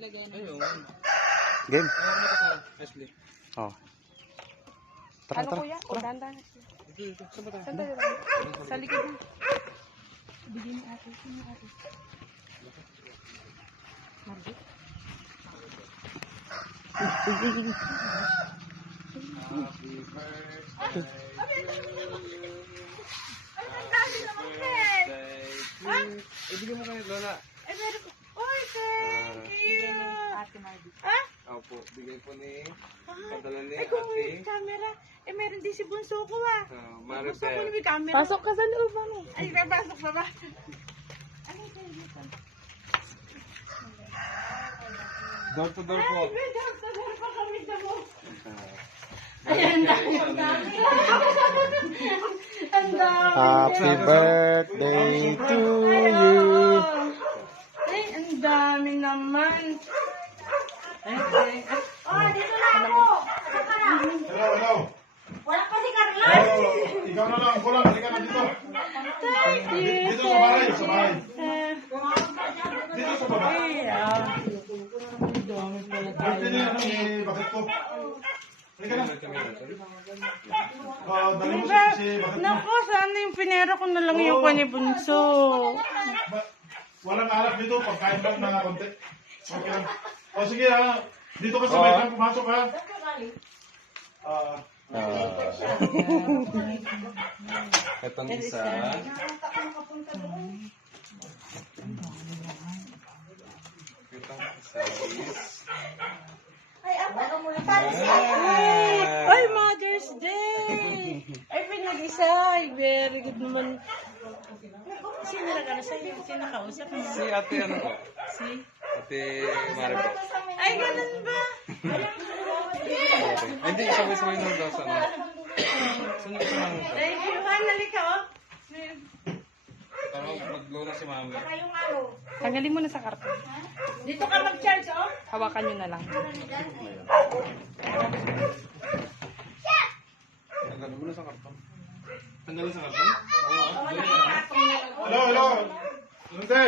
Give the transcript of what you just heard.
maglagay na. Ayun. Game. Ayaw mo ka, Ashley. Oh. Tara, Ano tara. kuya? O, dandan. Dito, saan ba tayo? Saan tayo? Sa likod na. Bigyan ni ate. Sino ni ate? Margit? Happy birthday. Ibigay mo kayo, Lola. Ay, meron ko. Uy, thank you. Ate Margit. Ah? Opo, bigay po ni padala ni Ay, kung may ate. camera. Eh, meron din si Bunso ko ah. Bunso ko Maribel. may camera. Pasok ka sa loob, ano? Ay, papasok pa ba? Ano ito dito? Door to door po. Ay, may dog pa kami na mo. Ayan na. Ang dami. Happy birthday to you. Ay, ang dami naman. Ay. Oh, dito na ako. Hello. Wala pa si Carla. Ikaw na lang, kulang, halika na dito. Thank you. Dito sa bahay, sa bahay. Eh, Dito sa baba. ay, Dito niya, may bakit ko. Halika na. Dali mo si bakit mo. Naku, sana yung pinera ko na lang yung kanya Bunso. Walang alak dito, pagkain lang na konti. Okay lang. O sige ha, dito ka sa may lang, pumasok ha. Itong isa. Itong isa is... Ay, Mother's Day! Ay, pinag-isa. Ay, very good naman. Sino nagano sa'yo? Sino kausap mo? Si ate ano po? Si? Ate Maribel. Ay, ganun ba? Okay. Hindi, sabay-sabay na daw sa ano. Sunod sa mga ito. Thank you, Han. Halika, oh. Para mag-lola si mami. Tanggalin mo na sa karton. Dito ka mag-charge, oh. Hawakan nyo na lang. Tanggalin mo na sa karton. Tanggalin sa karton? Oo. Hello. Lunte.